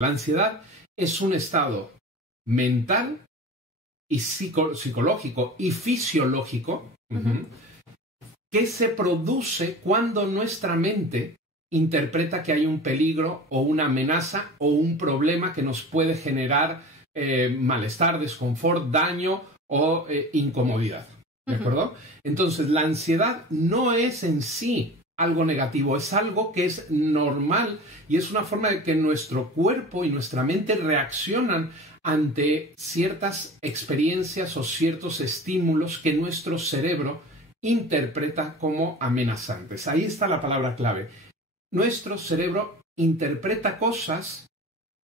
La ansiedad es un estado mental y psicológico y fisiológico que se produce cuando nuestra mente interpreta que hay un peligro o una amenaza o un problema que nos puede generar malestar, desconfort, daño o incomodidad. ¿De acuerdo? Entonces, la ansiedad no es en sí algo negativo, es algo que es normal y es una forma de que nuestro cuerpo y nuestra mente reaccionan ante ciertas experiencias o ciertos estímulos que nuestro cerebro interpreta como amenazantes. Ahí está la palabra clave. Nuestro cerebro interpreta cosas,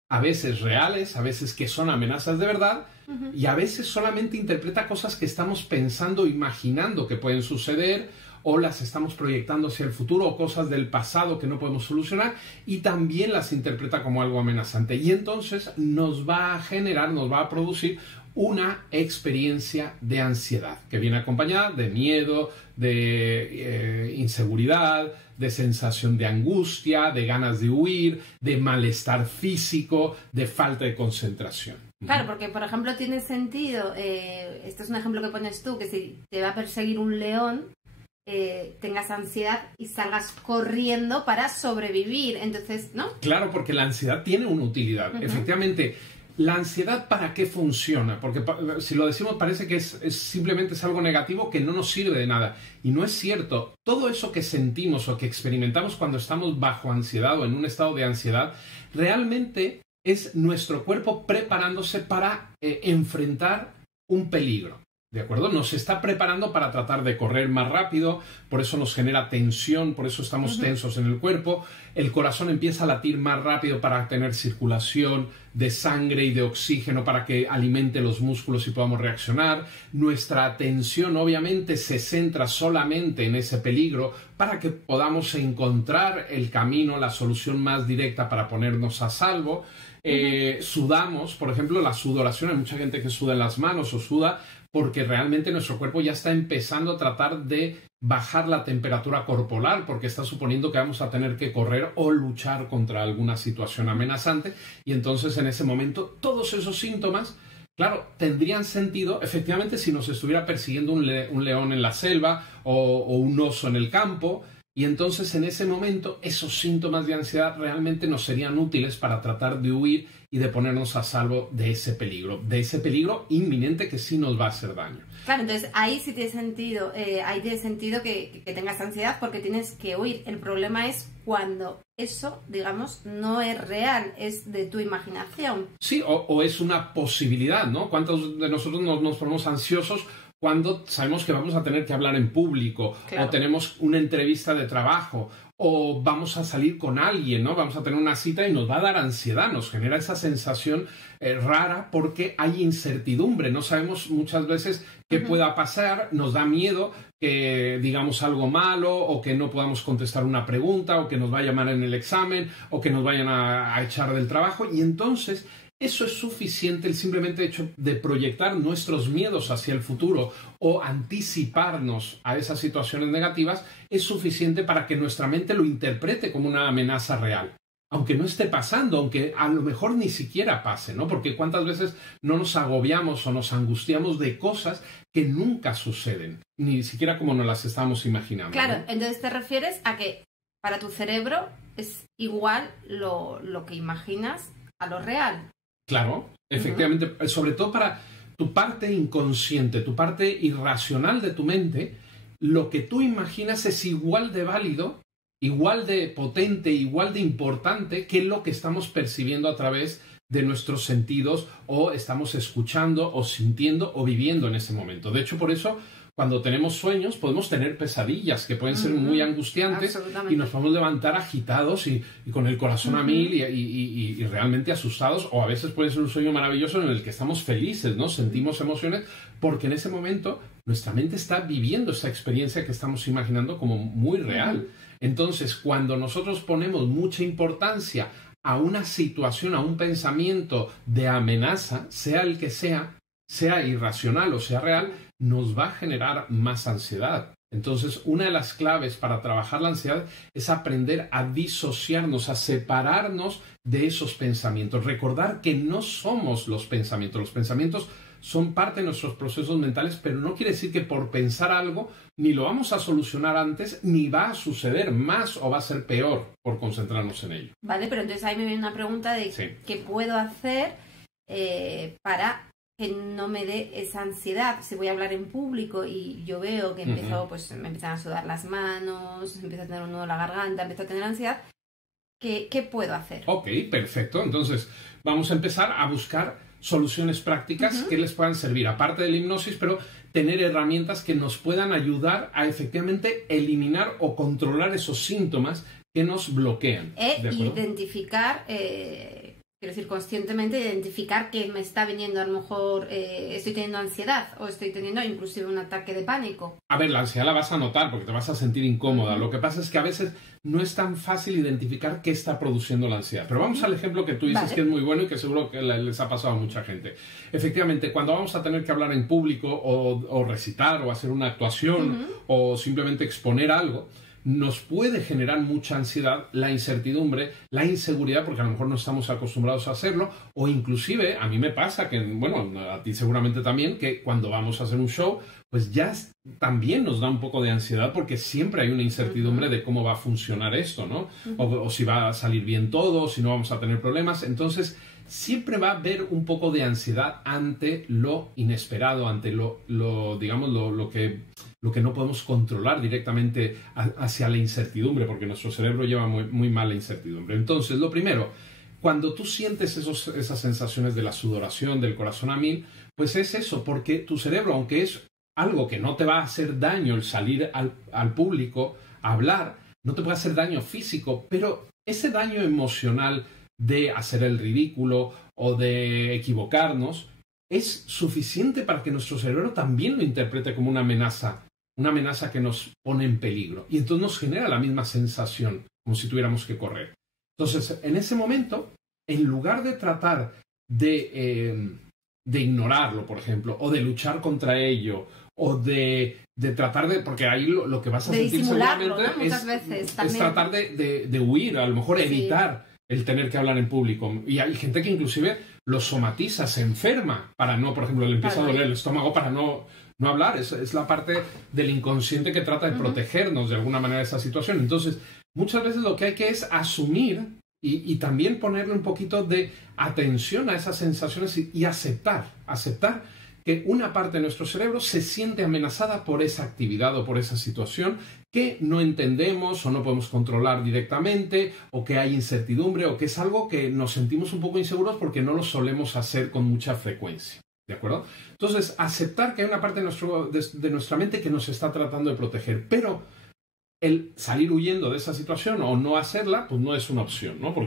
a veces reales, a veces que son amenazas de verdad, y a veces solamente interpreta cosas que estamos pensando, imaginando que pueden suceder, o las estamos proyectando hacia el futuro, o cosas del pasado que no podemos solucionar, y también las interpreta como algo amenazante. Y entonces nos va a generar, nos va a producir una experiencia de ansiedad, que viene acompañada de miedo, de inseguridad, de sensación de angustia, de ganas de huir, de malestar físico, de falta de concentración. Claro, porque por ejemplo tiene sentido, este es un ejemplo que pones tú, que si te va a perseguir un león, tengas ansiedad y salgas corriendo para sobrevivir, entonces, ¿no? Claro, porque la ansiedad tiene una utilidad. Efectivamente, ¿la ansiedad para qué funciona? Porque si lo decimos parece que simplemente es algo negativo que no nos sirve de nada. Y no es cierto. Todo eso que sentimos o que experimentamos cuando estamos bajo ansiedad o en un estado de ansiedad, realmente es nuestro cuerpo preparándose para enfrentar un peligro. ¿De acuerdo? Nos está preparando para tratar de correr más rápido, por eso nos genera tensión, por eso estamos tensos en el cuerpo. El corazón empieza a latir más rápido para tener circulación de sangre y de oxígeno para que alimente los músculos y podamos reaccionar. Nuestra atención obviamente se centra solamente en ese peligro para que podamos encontrar el camino, la solución más directa para ponernos a salvo. Sudamos, por ejemplo, la sudoración, hay mucha gente que suda en las manos o suda porque realmente nuestro cuerpo ya está empezando a tratar de bajar la temperatura corporal porque está suponiendo que vamos a tener que correr o luchar contra alguna situación amenazante y entonces en ese momento todos esos síntomas, claro, tendrían sentido efectivamente si nos estuviera persiguiendo un león en la selva o un oso en el campo. Y entonces en ese momento esos síntomas de ansiedad realmente nos serían útiles para tratar de huir y de ponernos a salvo de ese peligro inminente que sí nos va a hacer daño. Claro, entonces ahí sí tiene sentido, que tengas ansiedad porque tienes que huir. El problema es cuando eso, digamos, no es real, es de tu imaginación. Sí, o es una posibilidad, ¿no? ¿Cuántos de nosotros nos ponemos ansiosos cuando sabemos que vamos a tener que hablar en público, claro, o tenemos una entrevista de trabajo, o vamos a salir con alguien, ¿no? Vamos a tener una cita y nos va a dar ansiedad, nos genera esa sensación rara porque hay incertidumbre, no sabemos muchas veces qué pueda pasar, nos da miedo que digamos algo malo o que no podamos contestar una pregunta o que nos va a llamar en el examen o que nos vayan a echar del trabajo y entonces eso es suficiente, el simplemente hecho de proyectar nuestros miedos hacia el futuro o anticiparnos a esas situaciones negativas es suficiente para que nuestra mente lo interprete como una amenaza real. Aunque no esté pasando, aunque a lo mejor ni siquiera pase, ¿no? Porque cuántas veces no nos agobiamos o nos angustiamos de cosas que nunca suceden, ni siquiera como nos las estamos imaginando. Claro, ¿no? Entonces te refieres a que para tu cerebro es igual lo que imaginas a lo real. Claro, efectivamente, sobre todo para tu parte inconsciente, tu parte irracional de tu mente, lo que tú imaginas es igual de válido, igual de potente, igual de importante que lo que estamos percibiendo a través de nuestros sentidos o estamos escuchando o sintiendo o viviendo en ese momento. De hecho, por eso, cuando tenemos sueños, podemos tener pesadillas que pueden ser muy angustiantes y nos podemos levantar agitados y con el corazón a mil y realmente asustados, o a veces puede ser un sueño maravilloso en el que estamos felices, ¿no? Sentimos emociones porque en ese momento nuestra mente está viviendo esa experiencia que estamos imaginando como muy real. Entonces, cuando nosotros ponemos mucha importancia a una situación, a un pensamiento de amenaza, sea el que sea irracional o sea real, nos va a generar más ansiedad. Entonces, una de las claves para trabajar la ansiedad es aprender a disociarnos, a separarnos de esos pensamientos. Recordar que no somos los pensamientos. Los pensamientos son parte de nuestros procesos mentales, pero no quiere decir que por pensar algo ni lo vamos a solucionar antes, ni va a suceder más o va a ser peor por concentrarnos en ello. Vale, pero entonces ahí me viene una pregunta de qué puedo hacer para que no me dé esa ansiedad. Si voy a hablar en público y yo veo que empiezo, pues me empiezan a sudar las manos, empiezo a tener un nudo en la garganta, empiezo a tener ansiedad, ¿qué puedo hacer? Ok, perfecto. Entonces vamos a empezar a buscar soluciones prácticas que les puedan servir, aparte de la hipnosis, pero tener herramientas que nos puedan ayudar a efectivamente eliminar o controlar esos síntomas que nos bloquean. Identificar, quiero decir, conscientemente identificar que me está viniendo, a lo mejor estoy teniendo ansiedad o estoy teniendo inclusive un ataque de pánico. A ver, la ansiedad la vas a notar porque te vas a sentir incómoda. Lo que pasa es que a veces no es tan fácil identificar qué está produciendo la ansiedad. Pero vamos al ejemplo que tú dices, que es muy bueno y que seguro que les ha pasado a mucha gente. Efectivamente, cuando vamos a tener que hablar en público o recitar o hacer una actuación o simplemente exponer algo, nos puede generar mucha ansiedad la incertidumbre, la inseguridad, porque a lo mejor no estamos acostumbrados a hacerlo, o inclusive, a mí me pasa que, bueno, a ti seguramente también, que cuando vamos a hacer un show, pues ya también nos da un poco de ansiedad porque siempre hay una incertidumbre de cómo va a funcionar esto, ¿no? O si va a salir bien todo, si no vamos a tener problemas. Entonces, siempre va a haber un poco de ansiedad ante lo inesperado, ante lo que no podemos controlar directamente hacia la incertidumbre, porque nuestro cerebro lleva muy mal la incertidumbre. Entonces, lo primero, cuando tú sientes esas sensaciones de la sudoración, del corazón a mil, pues es eso, porque tu cerebro, aunque es algo que no te va a hacer daño el salir al público a hablar, no te puede hacer daño físico, pero ese daño emocional de hacer el ridículo o de equivocarnos es suficiente para que nuestro cerebro también lo interprete como una amenaza que nos pone en peligro. Y entonces nos genera la misma sensación, como si tuviéramos que correr. Entonces, en ese momento, en lugar de tratar de ignorarlo, por ejemplo, o de luchar contra ello, o de tratar de... Porque ahí lo que vas a sentir seguramente, ¿no? Muchas veces, es tratar de huir, a lo mejor evitar el tener que hablar en público. Y hay gente que inclusive lo somatiza, se enferma para no, por ejemplo, le empieza a doler el estómago para no hablar. Es la parte del inconsciente que trata de protegernos de alguna manera de esa situación. Entonces, muchas veces lo que hay que es asumir y también ponerle un poquito de atención a esas sensaciones y aceptar que una parte de nuestro cerebro se siente amenazada por esa actividad o por esa situación que no entendemos o no podemos controlar directamente, o que hay incertidumbre, o que es algo que nos sentimos un poco inseguros porque no lo solemos hacer con mucha frecuencia. ¿De acuerdo? Entonces, aceptar que hay una parte de nuestra mente que nos está tratando de proteger, pero el salir huyendo de esa situación o no hacerla, pues no es una opción, ¿no? Porque